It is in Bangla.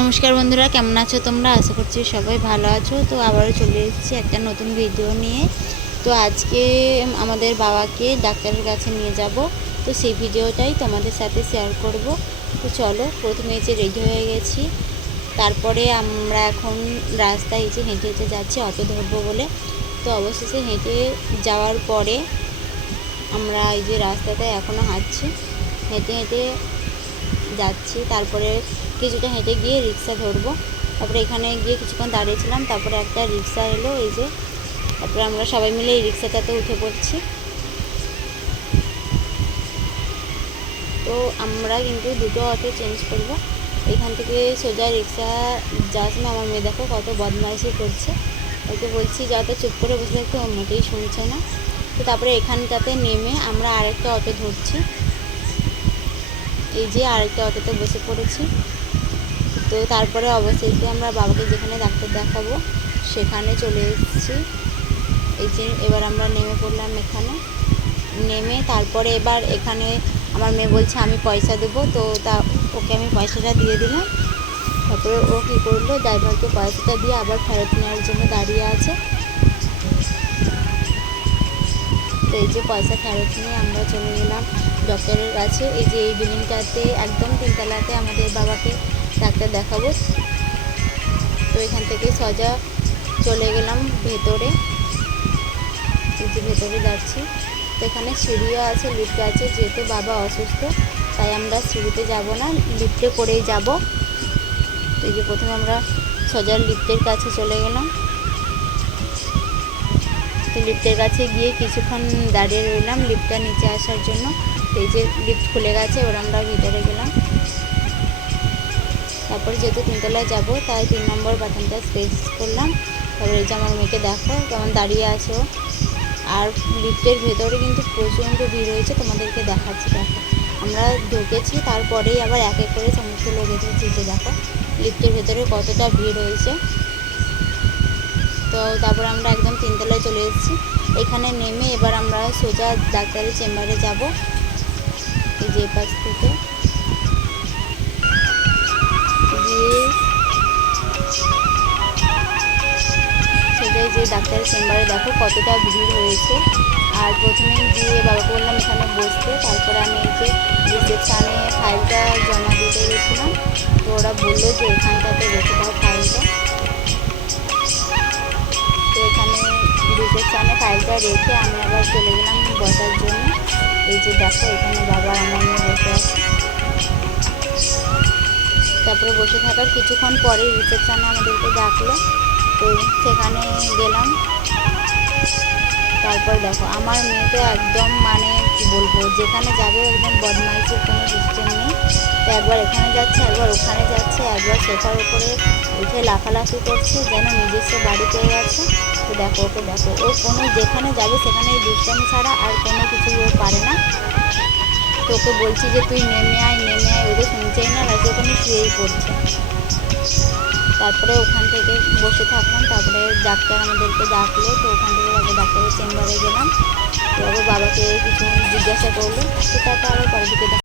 নমস্কার বন্ধুরা, কেমন আছো তোমরা? আশা করছি সবাই ভালো আছো। তো আবারও চলে এসেছি একটা নতুন ভিডিও নিয়ে। তো আজকে আমাদের বাবাকে ডাক্তারের কাছে নিয়ে যাব। তো সেই ভিডিওটাই তোমাদের সাথে শেয়ার করব। তো চলো, প্রথমে যে রেডি হয়ে গেছি। তারপরে আমরা এখন রাস্তায় এসে হেঁটে হেঁটে যাচ্ছি, অটো ধরবো বলে। তো অবশেষে হেঁটে যাওয়ার পরে আমরা এই যে রাস্তাতে এখনও হাঁটছি। হেঁটে হেঁটে যাচ্ছি। তারপরে কিছুটা হেঁটে গিয়ে রিক্সা ধরবো। তারপরে এখানে গিয়ে কিছুক্ষণ দাঁড়িয়েছিলাম, তারপরে একটা রিক্সা এলো, এই যে। তারপরে আমরা সবাই মিলে এই রিক্সাটাতে উঠে পড়ছি। তো আমরা কিন্তু দুটো অটো চেঞ্জ করব। এখান থেকে সোজা রিক্সা যাওয়ার সময় আমার মেয়ে দেখো কত বদমাইশি করছে। ওকে বলছি যাতে চুপ করে বসে থাকতে ও মোটেই শুনছে না। তো তারপরে এখানটাতে নেমে আমরা আরেকটা অটো ধরছি। এই যে আরেকটা অটোতে বসে পড়েছি। তো তারপরে অবশেষে আমরা বাবাকে যেখানে ডাক্তার দেখাবো, সেখানে চলে এসেছি। এই যে এবার আমরা নেমে পড়লাম এখানে। নেমে তারপরে এবার এখানে আমার মেয়ে বলছে, আমি পয়সা দেবো। তো তা ওকে আমি পয়সাটা দিয়ে দিলাম। তারপরে ও কী করল, ড্রাইভারকে পয়সাটা দিয়ে আবার ফেরত নেওয়ার জন্য দাঁড়িয়ে আছে। তো এই যে পয়সা ফেরত নিয়ে আমরা চলে গেলাম ডক্টরের কাছে এই যে এই বিল্ডিংটাতে, একদম তিনতলাতে আমাদের বাবাকে ডাক্তার দেখাবো। তো এখান থেকে সজা চলে গেলাম ভেতরে। যে ভেতরে যাচ্ছি। তো এখানে সিঁড়িও আছে, লিফ্ট আছে। যেহেতু বাবা অসুস্থ, তাই আমরা সিঁড়িতে যাব না, লিফ্টে করেই যাব। তো এই যে প্রথমে আমরা সজার লিফ্টের কাছে চলে গেলাম। তো লিফ্টের কাছে গিয়ে কিছুক্ষণ দাঁড়িয়ে রইলাম লিফটটা নিচে আসার জন্য। এই যে লিফট খুলে গেছে, এবার আমরা ভিতরে গেলাম। তারপরে যেহেতু তিনতলায় যাব, তাই তিন নম্বর বাটনটা স্পেস করলাম। তারপরে যে আমার মেয়েকে দেখো, কেমন দাঁড়িয়ে আছো? আর লিফটের ভেতরে কিন্তু প্রচণ্ড ভিড় হয়েছে, তোমাদেরকে দেখাচ্ছি, দেখো। আমরা ঢুকেছি, তারপরেই আবার এক এক করে সমস্ত লোক এসেছে যে দেখো লিফটের ভেতরে কতটা ভিড় হয়েছে। তো তারপর আমরা একদম তিনতলায় চলে এসেছি। এখানে নেমে এবার আমরা সোজা ডাক্তারের চেম্বারে যাব, এই যে পাশ থেকে। যে ডাক্তারের চেম্বারে দেখো কতটা ভিড় হয়েছে। আর প্রথমে গিয়ে বাবাকে বললাম, এখানে বসতে। তারপরে আমি এই যে রিসেপশানে ফাইলটা জমা দিতে গেছিলাম। তো ওরা বলল যে এখানটাতে রেখে দাও ফাইলটা। তো এখানে রিসেপশানে ফাইলটা রেখে আমি আবার চলে গেলাম বসার জন্য। এই যে দেখো, এখানে বাবা আমার নিয়ে বসে আছে। তারপরে বসে থাকার কিছুক্ষণ পরে রিসেপশানে আমাদেরকে ডাকলো। তো সেখানে গেলাম। তারপর দেখো, আমার মেয়ে তো একদম মানে কি বলব, যেখানে যাবে একদম বদমাইশের কোনো সিস্টেম নেই। তো একবার এখানে যাচ্ছে, একবার ওখানে যাচ্ছে, একবার সোফার উপরে উঠে লাফালাফি করছে, যেন নিজস্ব বাড়ি পেয়ে গেছে। তো দেখো, ওকে দেখো, ও কোনো যেখানে যাবে সেখানে এই দুষ্টামি ছাড়া আর কোনো কিছু ও পারে না। তো ওকে বলছি যে, তুই নেমে আয় নেমে আয় শুয়েই পড়ছে। তারপরে ওখান থেকে বসে থাকলাম, তারপরে ডাক্তার আমাদেরকে ডাকলো, তো ওখান থেকে তারপরে ডাক্তারের চেম্বারে গেলাম। তো আবার বাবাকে কিছু জিজ্ঞাসা করল, তো তারপর আবার পরের দিকে